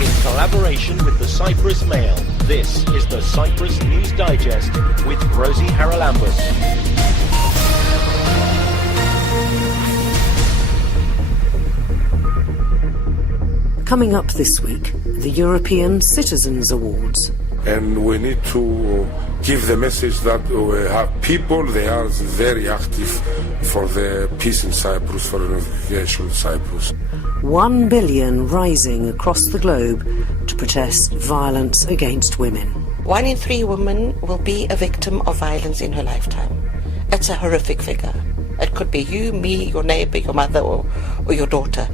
in collaboration with the Cyprus Mail. This is the Cyprus News Digest with Rosie Charalambous. Coming up this week, the European Citizens Awards. And we need to give the message that we have people, they are very active for the peace in Cyprus, for unification in Cyprus. 1 billion rising across the globe to protest violence against women. 1 in 3 women will be a victim of violence in her lifetime. It's a horrific figure. It could be you, me, your neighbour, your mother or your daughter.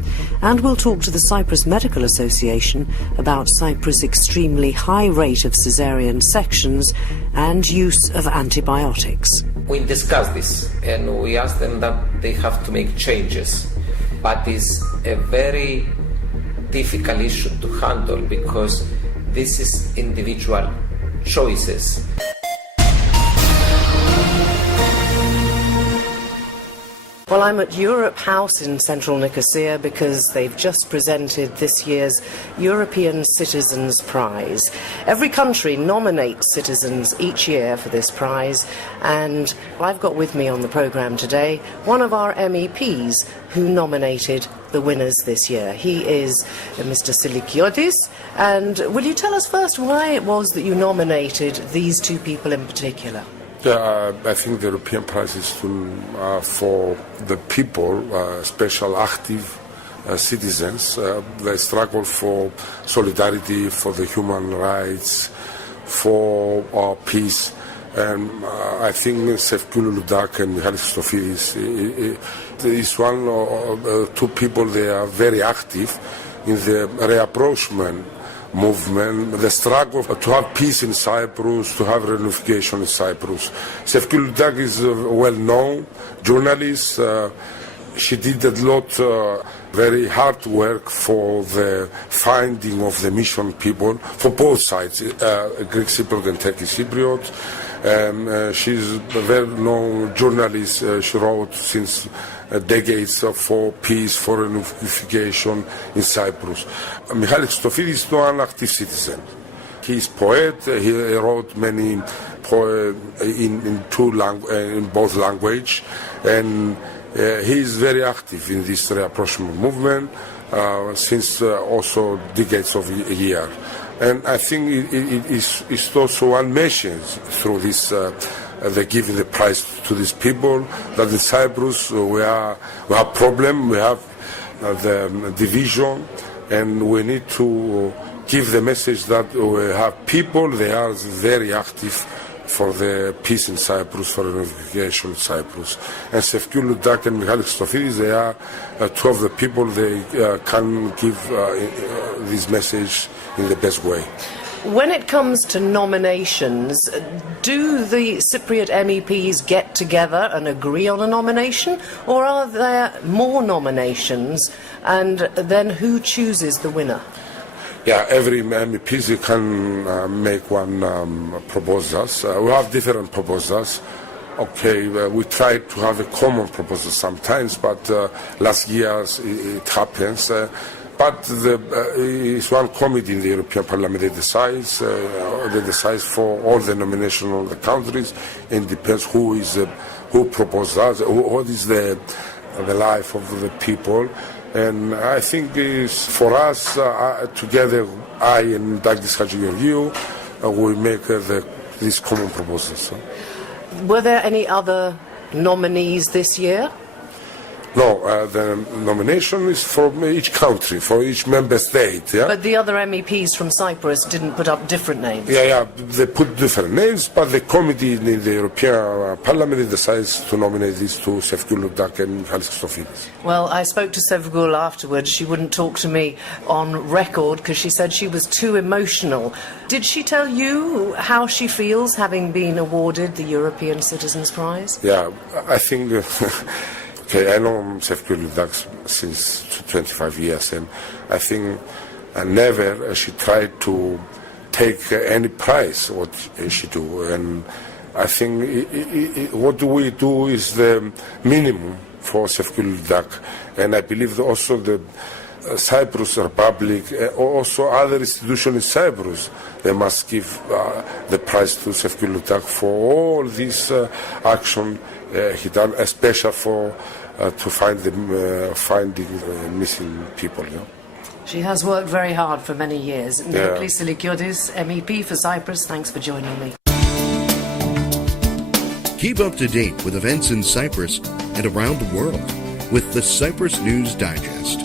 And we'll talk to the Cyprus Medical Association about Cyprus' extremely high rate of Caesarean sections and use of antibiotics. We discussed this and we asked them that they have to make changes. But it's a very difficult issue to handle because this is individual choices. Well, I'm at Europe House in central Nicosia because they've just presented this year's European Citizens Prize. Every country nominates citizens each year for this prize, and I've got with me on the programme today one of our MEPs who nominated the winners this year. He is Mr. Silikiotis, and will you tell us first why it was that you nominated these two people in particular? Yeah, I think the European Prize is for the people, special active citizens. They struggle for solidarity, for the human rights, for peace. And I think Sefkulu Ludak and Michalis Christofidis is one of two people. They are very active in the reapproachment movement, the struggle to have peace in Cyprus, to have reunification in Cyprus. Sefkulu Ludak is a well-known journalist. She did a lot, very hard work for the finding of the mission people, for both sides, Greek Cypriot and Turkish Cypriot. She's a well-known journalist. She wrote since decades for peace, for reunification in Cyprus. Michalis Christofidis is not an active citizen. He is poet. He wrote many poems in both language, and he is very active in this reapproachment movement since also decades of a year. And I think it is also one message through this. They're giving the prize to these people that in Cyprus we have problem, we have the division, and we need to give the message that we have people, they are very active for the peace in Cyprus, for unification in Cyprus. And Sefkulu Ludak and Michalis Christofidis, they are two of the people, they can give this message in the best way. When it comes to nominations, do the Cypriot MEPs get together and agree on a nomination, or are there more nominations, and then who chooses the winner? Yeah, every MEP can make one proposals. We have different proposals. Okay, we try to have a common proposal sometimes, but last year it happens. But it's one committee in the European Parliament that decides for all the nomination of the countries, and depends who proposes, what is the life of the people. And I think it's for us, together, I and Douglas Hadjigeorgiou, we make these common proposals. Were there any other nominees this year? No, the nomination is from each country, for each member state. Yeah? But the other MEPs from Cyprus didn't put up different names? Yeah, they put different names, but the committee in the European Parliament decides to nominate these two, Sefkulu Ludak and Michalis Christofidis. Well, I spoke to Sevgul afterwards. She wouldn't talk to me on record because she said she was too emotional. Did she tell you how she feels having been awarded the European Citizens Prize? Yeah, I think... Okay, I know Sefkulu Ludak since 25 years, and I think never she tried to take any prize what she do. And I think what we do is the minimum for Sefkulu Ludak, and I believe also Cyprus Republic, also other institutions in Cyprus, they must give the prize to Sefkilutak for all this action he done, especially for to find finding missing people. You know? She has worked very hard for many years. Nicholas Silikiodis, MEP for Cyprus, thanks for joining me. Keep up to date with events in Cyprus and around the world with the Cyprus News Digest.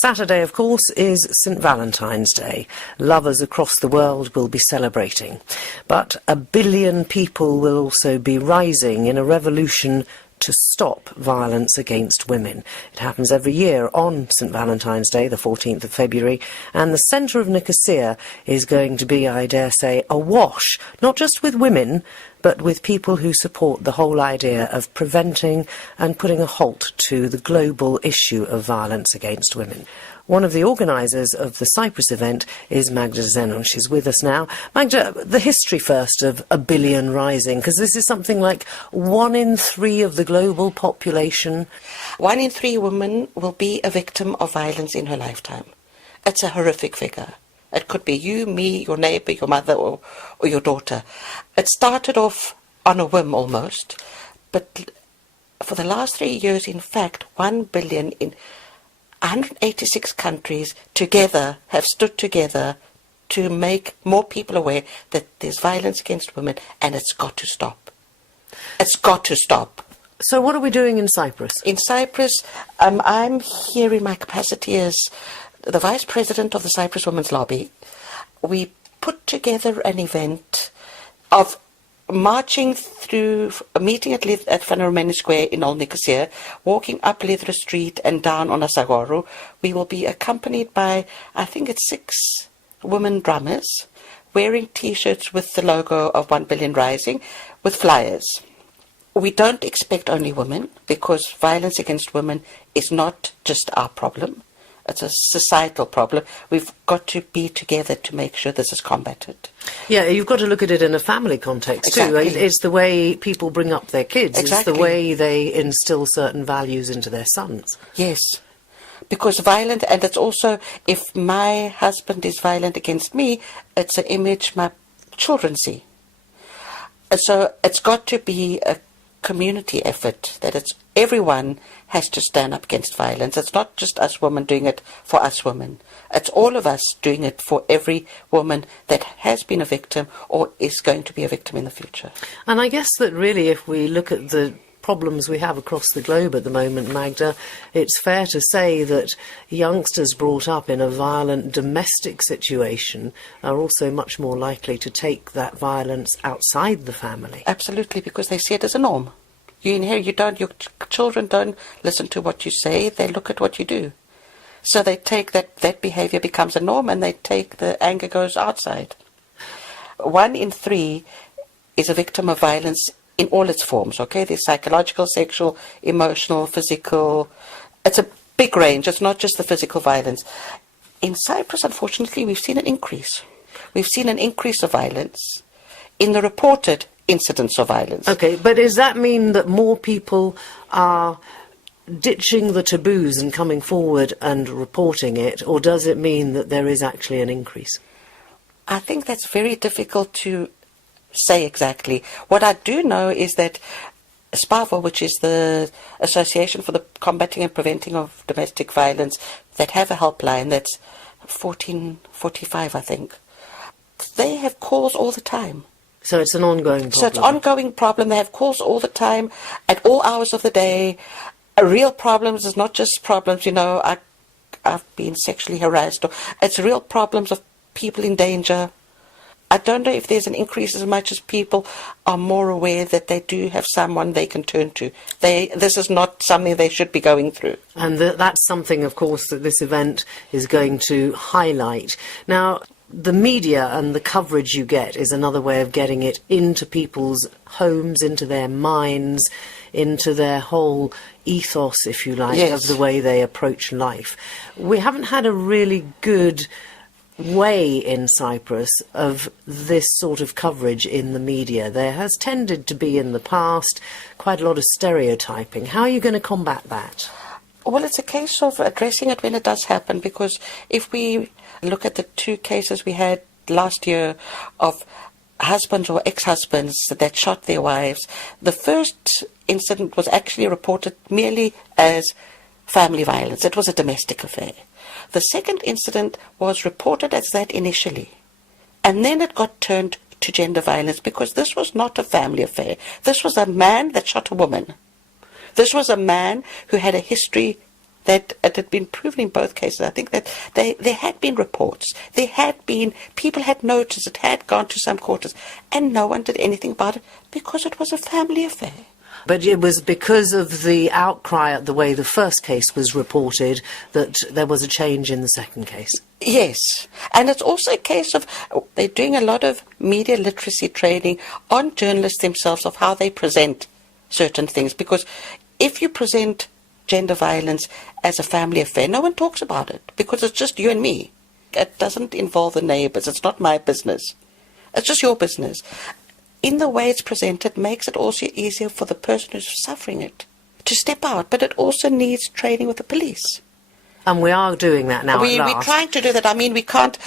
Saturday, of course, is St. Valentine's Day. Lovers across the world will be celebrating. But 1 billion people will also be rising in a revolution to stop violence against women. It happens every year on St. Valentine's Day, the 14th of February, and the centre of Nicosia is going to be, I dare say, awash, not just with women, but with people who support the whole idea of preventing and putting a halt to the global issue of violence against women. One of the organisers of the Cyprus event is Magda Zenon. She's with us now. Magda, the history first of 1 billion rising, because this is something like 1 in 3 of the global population. 1 in 3 women will be a victim of violence in her lifetime. It's a horrific figure. It could be you, me, your neighbour, your mother or your daughter. It started off on a whim almost, but for the last 3 years, in fact, 1 billion in 186 countries together have stood together to make more people aware that there's violence against women and it's got to stop. It's got to stop. So what are we doing in Cyprus? In Cyprus, I'm here in my capacity as the Vice President of the Cyprus Women's Lobby. We put together an event of marching through a meeting at Phaneromeni Square in Old Nicosia, walking up Lithra Street and down on Asagoru. We will be accompanied by, I think it's 6 women drummers, wearing T-shirts with the logo of 1 Billion Rising, with flyers. We don't expect only women, because violence against women is not just our problem. It's a societal problem. We've got to be together to make sure this is combated. Yeah, you've got to look at it in a family context too. It's the way people bring up their kids. Exactly. It's the way they instill certain values into their sons. Yes, because violent, and it's also, if my husband is violent against me, it's an image my children see. And so it's got to be a community effort, that it's everyone has to stand up against violence. It's not just us women doing it for us women. It's all of us doing it for every woman that has been a victim or is going to be a victim in the future. And I guess that really, if we look at the problems we have across the globe at the moment, Magda, it's fair to say that youngsters brought up in a violent domestic situation are also much more likely to take that violence outside the family. Absolutely, because they see it as a norm. You inherit, your children don't listen to what you say, they look at what you do. So they take that behaviour becomes a norm, and they take the anger goes outside. 1 in 3 is a victim of violence in all its forms, okay? There's psychological, sexual, emotional, physical. It's a big range, it's not just the physical violence. In Cyprus, unfortunately, we've seen an increase. We've seen an increase of violence in the reported incidents of violence. Okay, but does that mean that more people are ditching the taboos and coming forward and reporting it, or does it mean that there is actually an increase? I think that's very difficult to say exactly. What I do know is that SPAVO, which is the Association for the Combating and Preventing of Domestic Violence, that have a helpline that's 1445, I think. They have calls all the time. So it's an ongoing problem. So it's an ongoing problem. They have calls all the time, at all hours of the day. Real problems is not just problems, I've been sexually harassed. It's real problems of people in danger. I don't know if there's an increase as much as people are more aware that they do have someone they can turn to. This is not something they should be going through. And that's something, of course, that this event is going to highlight. Now, the media and the coverage you get is another way of getting it into people's homes, into their minds, into their whole ethos, if you like, yes, of the way they approach life. We haven't had a really good way in Cyprus of this sort of coverage in the media. There has tended to be in the past quite a lot of stereotyping. How are you going to combat that? Well, it's a case of addressing it when it does happen, because if we look at the 2 cases we had last year of husbands or ex-husbands that shot their wives, the first incident was actually reported merely as family violence. It was a domestic affair. The second incident was reported as that initially, and then it got turned to gender violence, because this was not a family affair. This was a man that shot a woman. This was a man who had a history that it had been proven in both cases. I think that there had been reports. People had noticed, it had gone to some quarters, and no one did anything about it because it was a family affair. But it was because of the outcry at the way the first case was reported that there was a change in the second case. Yes, and it's also a case of they're doing a lot of media literacy training on journalists themselves of how they present certain things, because if you present gender violence as a family affair, no one talks about it because it's just you and me. It doesn't involve the neighbours. It's not my business. It's just your business. In the way it's presented makes it also easier for the person who's suffering it to step out, but it also needs training with the police. And we are doing that now. We're trying to do that. I mean, we can't.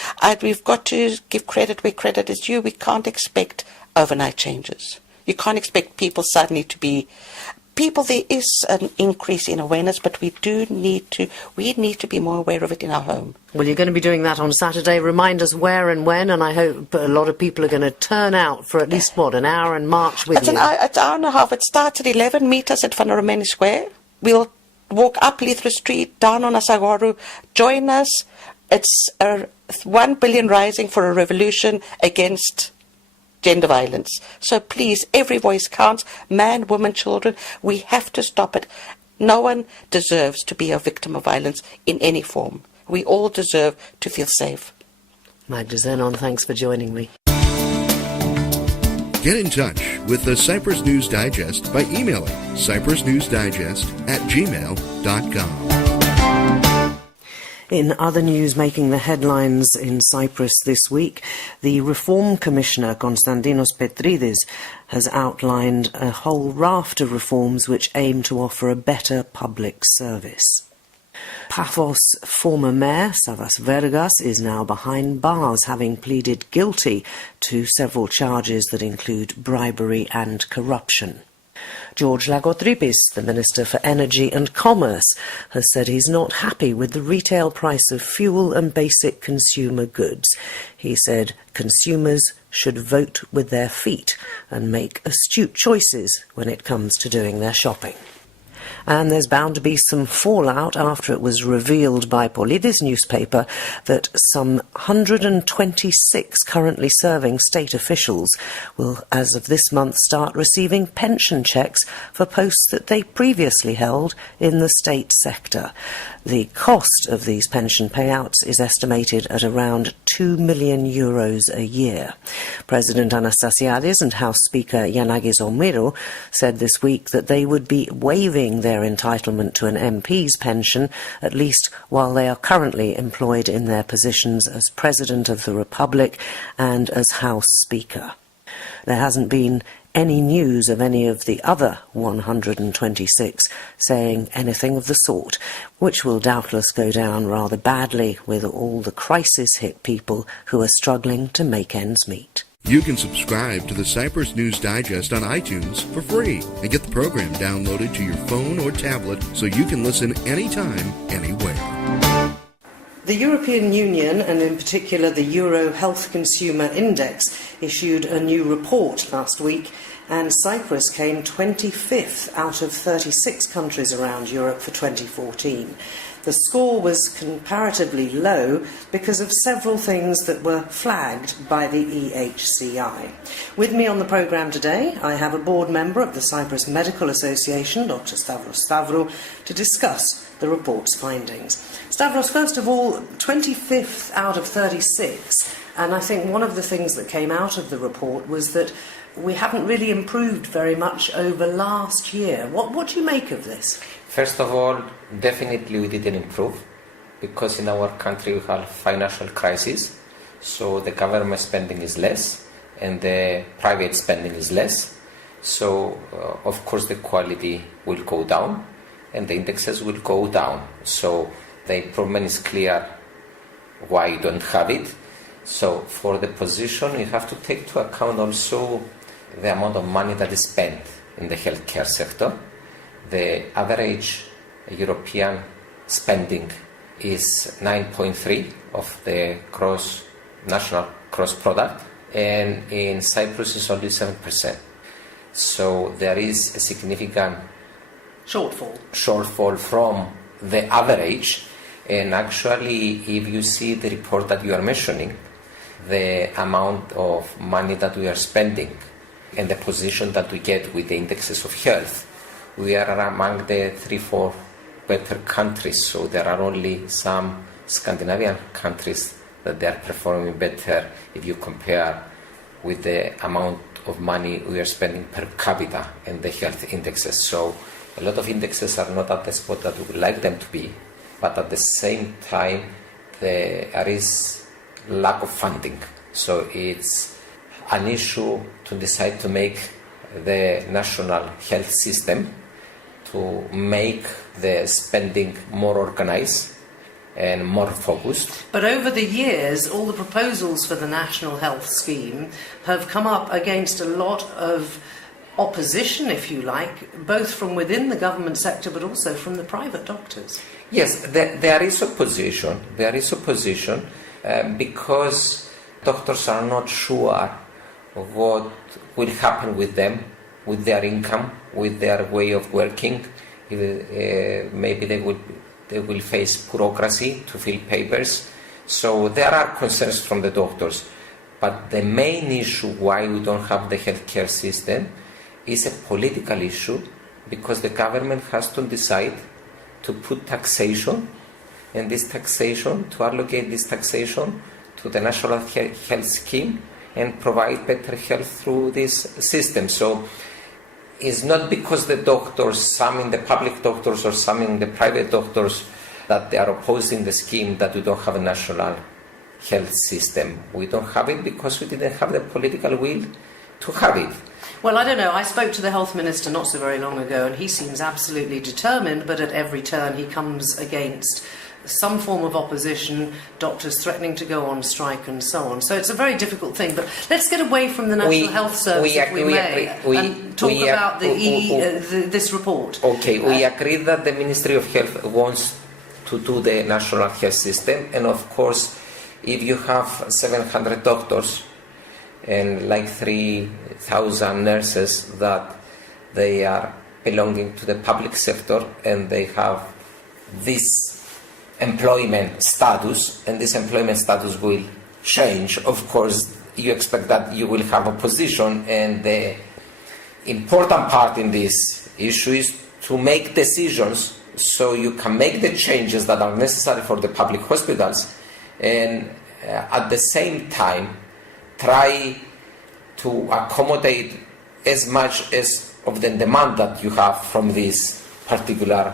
We've got to give credit where credit is due. We can't expect overnight changes. You can't expect people suddenly to be. There is an increase in awareness, but we need to be more aware of it in our home. Well, you're going to be doing that on Saturday. Remind us where and when, and I hope a lot of people are going to turn out for at least, an hour and march with you. It's an hour and a half. It starts at 11. Meet us at Van Romani Square. We'll walk up Lithra Street, down on Asagwaru. Join us. It's a 1 billion rising for a revolution against gender violence. So please, every voice counts, man, woman, children. We have to stop it. No one deserves to be a victim of violence in any form. We all deserve to feel safe. Magda Zenon, thanks for joining me. Get in touch with the Cyprus News Digest by emailing cyprusnewsdigest@gmail.com. In other news making the headlines in Cyprus this week, the Reform Commissioner Konstantinos Petridis has outlined a whole raft of reforms which aim to offer a better public service. Paphos former mayor Savas Vergas is now behind bars, having pleaded guilty to several charges that include bribery and corruption. George Lagotripis, the Minister for Energy and Commerce, has said he's not happy with the retail price of fuel and basic consumer goods. He said consumers should vote with their feet and make astute choices when it comes to doing their shopping. And there's bound to be some fallout after it was revealed by Polydis newspaper that some 126 currently serving state officials will, as of this month, start receiving pension cheques for posts that they previously held in the state sector. The cost of these pension payouts is estimated at around €2 million a year. President Anastasiadis and House Speaker Yanagis Omiru said this week that they would be waiving their entitlement to an MP's pension, at least while they are currently employed in their positions as President of the Republic and as House Speaker. There hasn't been any news of any of the other 126 saying anything of the sort, which will doubtless go down rather badly with all the crisis-hit people who are struggling to make ends meet. You can subscribe to the Cyprus News Digest on iTunes for free and get the program downloaded to your phone or tablet so you can listen anytime, anywhere. The European Union, and in particular the Euro Health Consumer Index, issued a new report last week, and Cyprus came 25th out of 36 countries around Europe for 2014. The score was comparatively low because of several things that were flagged by the EHCI. With me on the programme today, I have a board member of the Cyprus Medical Association, Dr. Stavros Stavrou, to discuss the report's findings. Stavros, first of all, 25th out of 36, and I think one of the things that came out of the report was that we haven't really improved very much over last year. What do you make of this? First of all, definitely we didn't improve because in our country we have financial crisis, so the government spending is less and the private spending is less, so of course the quality will go down. and the indexes will go down. So the improvement is clear why you don't have it. So for the position, you have to take into account also the amount of money that is spent in the healthcare sector. The average European spending is 9.3 of the national gross product, and in Cyprus it's only 7%. So there is a significant shortfall from the average. And actually, if you see the report that you are mentioning, the amount of money that we are spending and the position that we get with the indexes of health, we are among the 3-4 better countries. So there are only some Scandinavian countries that they are performing better if you compare with the amount of money we are spending per capita in the health indexes. So a lot of indexes are not at the spot that we would like them to be, but at the same time there is lack of funding. So it's an issue to decide to make the national health system, to make the spending more organized and more focused. But over the years, all the proposals for the National Health Scheme have come up against a lot of opposition, if you like, both from within the government sector but also from the private doctors. Yes, there is opposition. There is opposition because doctors are not sure what will happen with them, with their income, with their way of working. Maybe they will face bureaucracy to fill papers. So there are concerns from the doctors. But the main issue why we don't have the healthcare system is a political issue, because the government has to decide to put taxation, and this taxation, to allocate this taxation to the national health scheme and provide better health through this system. So it's not because the doctors, some in the public doctors or some in the private doctors, that they are opposing the scheme, that we don't have a national health system. We don't have it because we didn't have the political will to have it. Well, I don't know. I spoke to the health minister not so very long ago, and he seems absolutely determined, but at every turn he comes against some form of opposition, doctors threatening to go on strike and so on. So it's a very difficult thing. But let's get away from the National Health Service, if we may, and talk about this report. Okay, we agree that the Ministry of Health wants to do the national health system, and of course, if you have 700 doctors and like 3,000 nurses that they are belonging to the public sector and they have this employment status, and this employment status will change, of course you expect that you will have opposition, and the important part in this issue is to make decisions so you can make the changes that are necessary for the public hospitals, and at the same time try to accommodate as much as of the demand that you have from these particular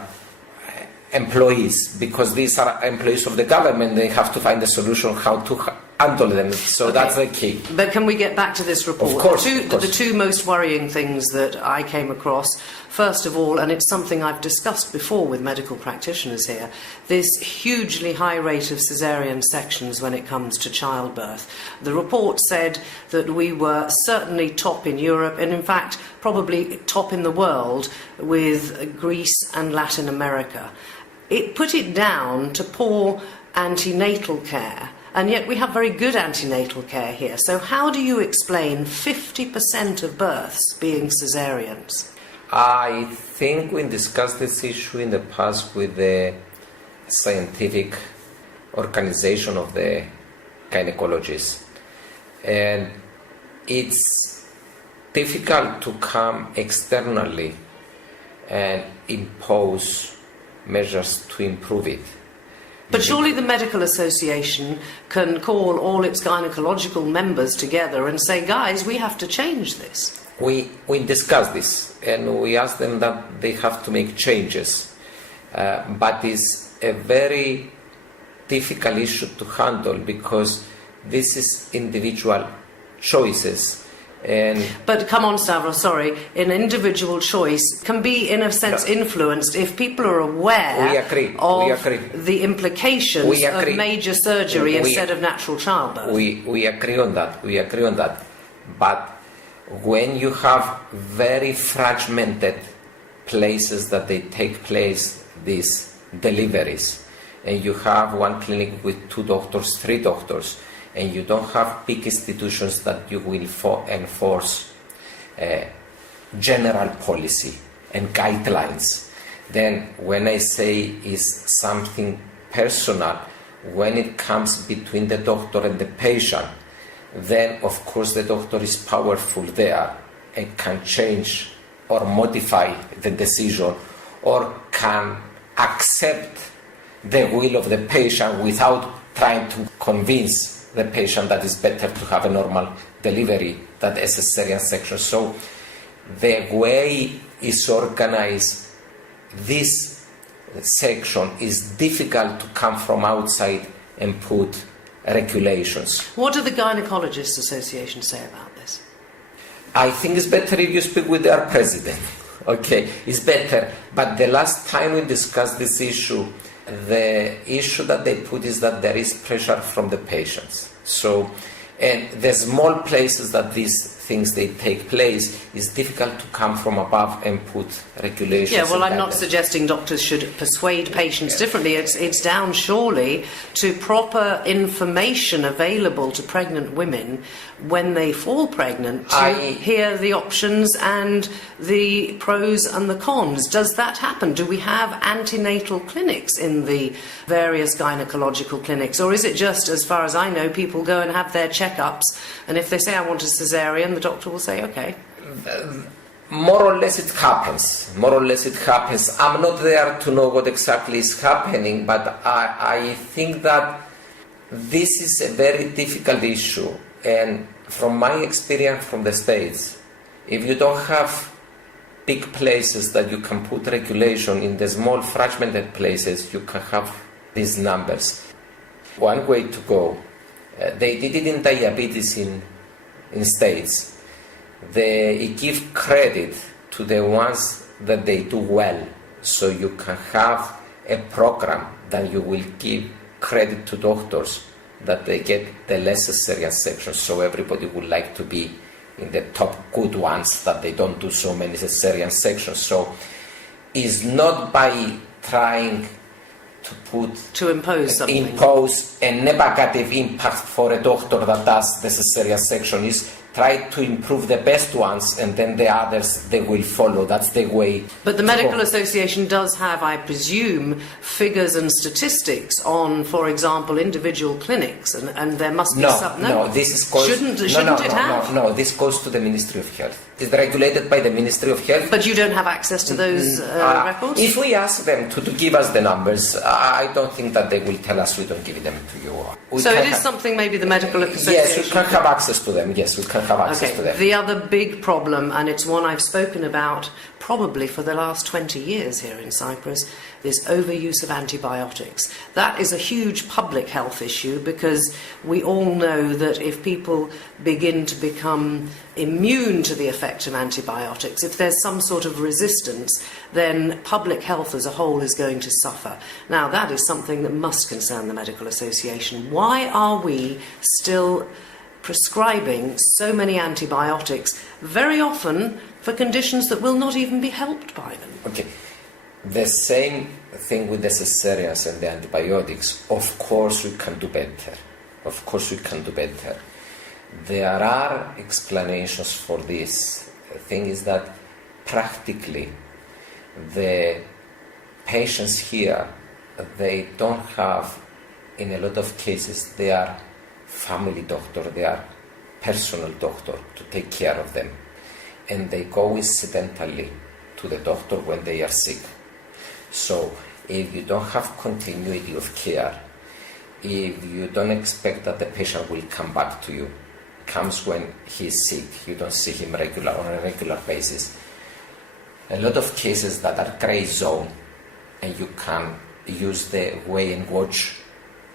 employees, because these are employees of the government. They have to find a solution how to handle them. So that's the key. But can we get back to this report? Of course. The two most worrying things that I came across, first of all, and it's something I've discussed before with medical practitioners here, this hugely high rate of Caesarean sections when it comes to childbirth. The report said that we were certainly top in Europe, and in fact probably top in the world, with Greece and Latin America. It put it down to poor antenatal care, and yet we have very good antenatal care here. So how do you explain 50% of births being Caesareans? I think we discussed this issue in the past with the scientific organization of the gynecologists, and it's difficult to come externally and impose measures to improve it. But surely the Medical Association can call all its gynecological members together and say, guys, we have to change this. We discussed this, and we asked them that they have to make changes, but it's a very difficult issue to handle, because this is individual choices, But come on, Stavros, sorry, an individual choice can be, in a sense, influenced if people are aware of the implications of major surgery instead of natural childbirth. We agree on that. But when you have very fragmented places that they take place, these deliveries, and you have one clinic with 2 doctors, 3 doctors, and you don't have big institutions that you will enforce general policy and guidelines, then when I say is something personal, when it comes between the doctor and the patient, then of course the doctor is powerful there and can change or modify the decision or can accept the will of the patient without trying to convince the patient that it's better to have a normal delivery than a cesarean section. So the way it's organized, this section is difficult to come from outside and put regulations. What do the Gynecologists Association say about this? I think it's better if you speak with their president. Okay, it's better. But the last time we discussed this issue, the issue that they put is that there is pressure from the patients. So, and the small places that these things they take place, is difficult to come from above and put regulations. Yeah, well, I'm not suggesting doctors should persuade patients differently. It's down surely to proper information available to pregnant women when they fall pregnant to hear the options and the pros and the cons. Does that happen? Do we have antenatal clinics in the various gynecological clinics, or is it just, as far as I know, people go and have their checkups, and if they say I want a cesarean, the doctor will say okay? More or less it happens. I'm not there to know what exactly is happening, but I think that this is a very difficult issue. And from my experience from the States, if you don't have big places that you can put regulation, in the small fragmented places you can have these numbers. One way to go, they did it in diabetes in States. They give credit to the ones that they do well, so you can have a program that you will give credit to doctors that they get the less cesarean sections, so everybody would like to be in the top good ones, that they don't do so many cesarean sections. So it's not by trying to impose a negative impact for a doctor that does the cesarean section, is try to improve the best ones, and then the others, they will follow. That's the way. But the Medical Association does have, I presume, figures and statistics on, for example, individual clinics, and there must be some. No, this is shouldn't it have? No, this goes to the Ministry of Health. It's regulated by the Ministry of Health. But you don't have access to those records? If we ask them to give us the numbers, I don't think that they will tell us we don't give them to you. So it is something maybe the Medical Association... Yes, we can have access to them. Yes, we can have access to them. The other big problem, and it's one I've spoken about probably for the last 20 years here in Cyprus, is overuse of antibiotics. That is a huge public health issue, because we all know that if people begin to become immune to the effect of antibiotics, if there's some sort of resistance, then public health as a whole is going to suffer. Now, that is something that must concern the Medical Association. Why are we still prescribing so many antibiotics, very often for conditions that will not even be helped by them? Okay. The same thing with the cesareans and the antibiotics. Of course we can do better. There are explanations for this. The thing is that practically the patients here, they don't have, in a lot of cases, they are family doctor, they are personal doctor to take care of them, and they go incidentally to the doctor when they are sick. So if you don't have continuity of care, if you don't expect that the patient will come back to you, comes when he is sick, you don't see him on a regular basis. A lot of cases that are grey zone, and you can use the weigh and watch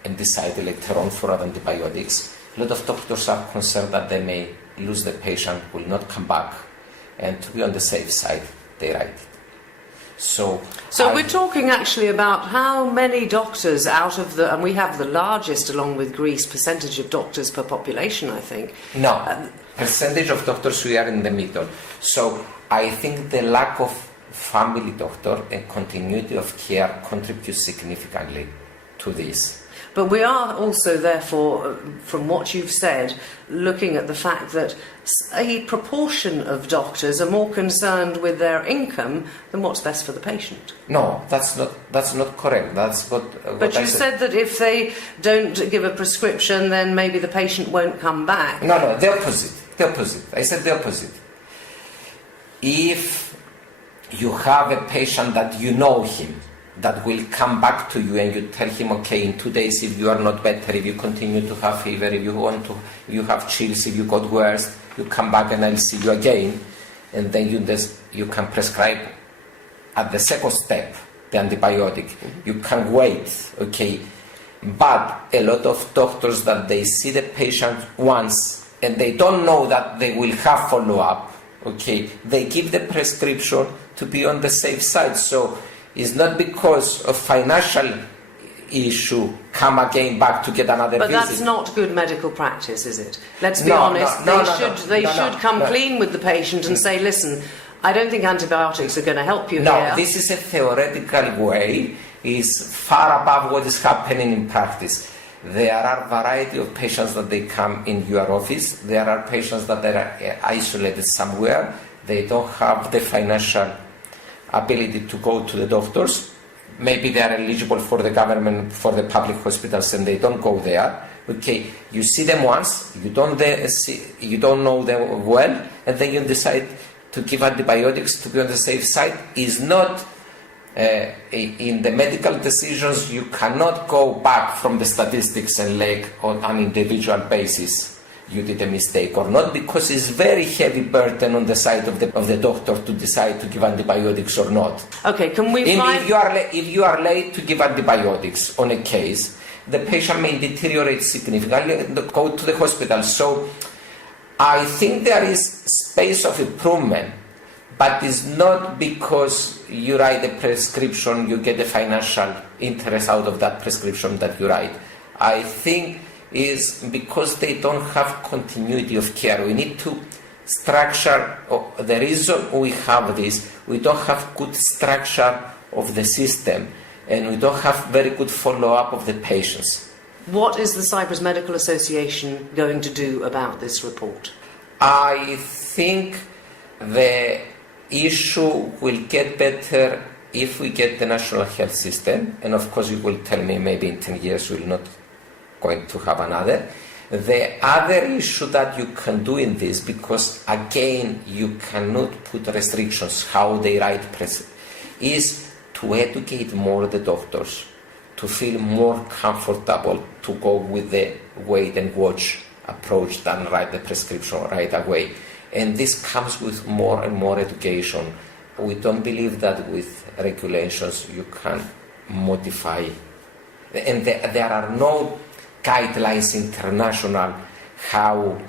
and decide later on for antibiotics. A lot of doctors are concerned that they may lose the patient, will not come back, and to be on the safe side, they write it. So we're talking actually about how many doctors out of the, and we have the largest, along with Greece, percentage of doctors per population, I think. No, percentage of doctors, we are in the middle. So I think the lack of family doctor and continuity of care contributes significantly to this. But we are also, therefore, from what you've said, looking at the fact that a proportion of doctors are more concerned with their income than what's best for the patient. No, that's not correct. That's what But I you said that if they don't give a prescription, then maybe the patient won't come back. No, the opposite. The opposite. I said the opposite. If you have a patient that you know him, that will come back to you and you tell him, okay, in 2 days if you are not better, if you continue to have fever, if you have chills, if you got worse, you come back and I'll see you again, and then you can prescribe at the second step the antibiotic. You can wait, okay. But a lot of doctors that they see the patient once and they don't know that they will have follow-up, okay, they give the prescription to be on the safe side. So it's not because of financial issue come again back to get another visit. But that's not good medical practice, is it? Let's be honest. They should come clean with the patient and say, listen, I don't think antibiotics are going to help you here. No, this is a theoretical way. It's far above what is happening in practice. There are a variety of patients that they come in your office. There are patients that are isolated somewhere. They don't have the financial ability to go to the doctors. Maybe they are eligible for the government, for the public hospitals, and they don't go there. Okay, you see them once, you don't know them well, and then you decide to give antibiotics to be on the safe side. Is not in the medical decisions. You cannot go back from the statistics and on an individual basis you did a mistake or not, because it's very heavy burden on the side of the doctor to decide to give antibiotics or not. Okay, can we find... If you are late to give antibiotics on a case, the patient may deteriorate significantly and go to the hospital. So I think there is space of improvement, but it's not because you write a prescription, you get a financial interest out of that prescription that you write. I think is because they don't have continuity of care. We need to structure, the reason we have this, we don't have good structure of the system and we don't have very good follow-up of the patients. What is the Cyprus Medical Association going to do about this report? I think the issue will get better if we get the national health system, and of course you will tell me maybe in 10 years we'll not going to have another. The other issue that you can do in this, because again you cannot put restrictions how they write is to educate more the doctors, to feel more comfortable to go with the wait and watch approach than write the prescription right away. And this comes with more and more education. We don't believe that with regulations you can modify, and there are no guidelines international how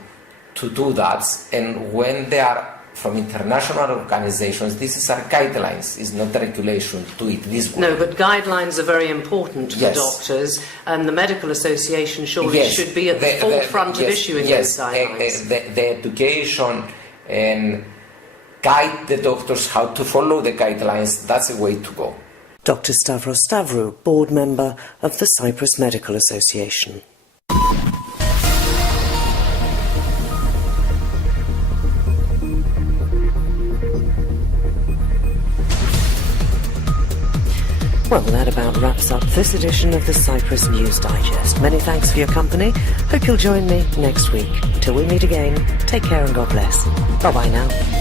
to do that, and when they are from international organizations, these are guidelines, it's not regulation, do it this way. No, but guidelines are very important for doctors, and the Medical Association surely should be at the forefront of issuing those guidelines. The education and guide the doctors how to follow the guidelines, that's a way to go. Dr. Stavros Stavrou, board member of the Cyprus Medical Association. Well, that about wraps up this edition of the Cyprus News Digest. Many thanks for your company. Hope you'll join me next week. Till we meet again, take care and God bless. Bye-bye now.